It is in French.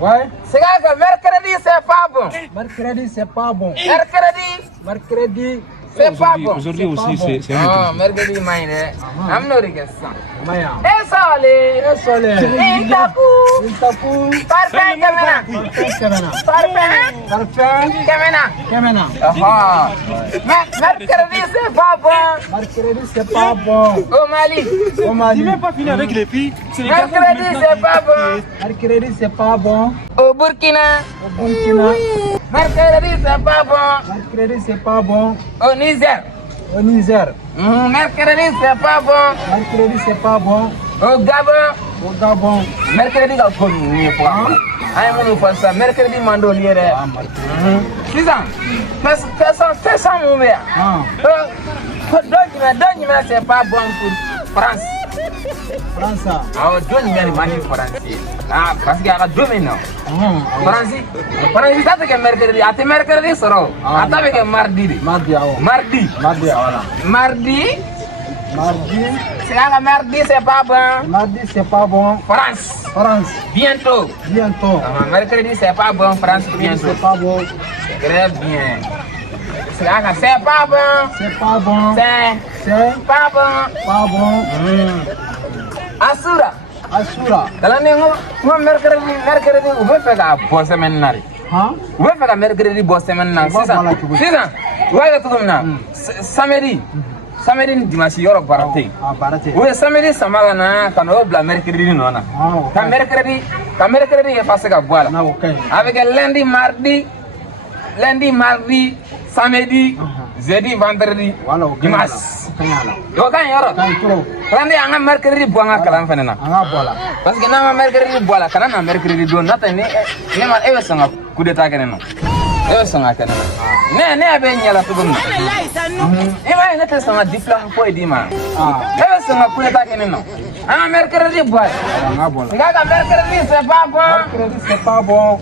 Ouais. C'est que mercredi, c'est pas bon. Mercredi, c'est pas bon. Mercredi, c'est pas bon. Aujourd'hui aussi, c'est Ah, mercredi, maïne. Amno regessan. Maya. Et Soleil. Intapu. Parfait, Kamena. Kemena. Parfait, Parfait. Kamena. Kemena. Ah. Mercredi, c'est pas bon. Mercredi, c'est pas bon. Au Mali. Au Mali. Il n'est pas fini avec les filles. C'est les garçons Mercredi, maintenant c'est qui- pas bon. Mercredi, c'est pas bon. Au Burkina. Au Burkina. Mercredi, c'est pas bon. Mercredi, c'est pas bon. Au Niger. Au Niger. Mercredi, c'est pas bon. Mercredi, c'est pas bon. Au Gabon. Au Gabon. Mercredi, ka fɔ ninnu ye fɔ an ye minnu fɔ sisan mercredi man d'olu ye dɛ sisan fɛsɔn mun bɛ yan dɔ jumɛn c'est pas bon pour France France. awɔ dɔ jumɛn de man di France ye parce que a ka don min na France ta tɛ kɛ mercredi a tɛ mercredi sɔrɔ a ta bɛ kɛ mardi de Mardi, awɔ. mardi Mardi, voilà. mardi Mardi. c'est que mardi c'est pas bon Mardi, c'est pas bon. France France. bientôt Bientôt. mercredi c'est pas bon France bientôt C'est pas bon. très bien c'est pas bon C'est pas bon. C'est pas bon pas bon. Asura Asura. kalau ni ngo mercredi u bɛ fɛ ka bɔ semaine na de Hein? u bɛ fɛ ka mercredi bɔ semaine na sisan u b'a kɛ cogo min na samedi ni dimanche yɔrɔ baara tɛ yen Ah, barate. u ye samedi sama ka na ka n'o bila mercredi nɔ na ka mercredi effacer ka bɔ a la Na, ok. a bɛ kɛ lundi mardi samedi jeudi vendredi Voilà, ok. dimanche Kanyala. o ka ɲi yɔrɔ Kan trop. lundi an ka mercredi bɔ an ka kalan fɛnɛ na Anga bola. parce que n'an ma mercredi bɔ a la kana na mercredi don n'o tɛ ne ma e bɛ sɔn ka coup d'état kɛ ne na e bɛ sɔn ka kɛ ne na ne bɛ ɲɛ la cogo min na i m'a ye ne tɛ sɔn ka diplôme foyi d'i ma e bɛ sɔn ka coup d'état kɛ ne na an ka mercredi bɔ a la Anga bola. nka ka mercredi c'est pas bon Mercredi, c'est pas bon.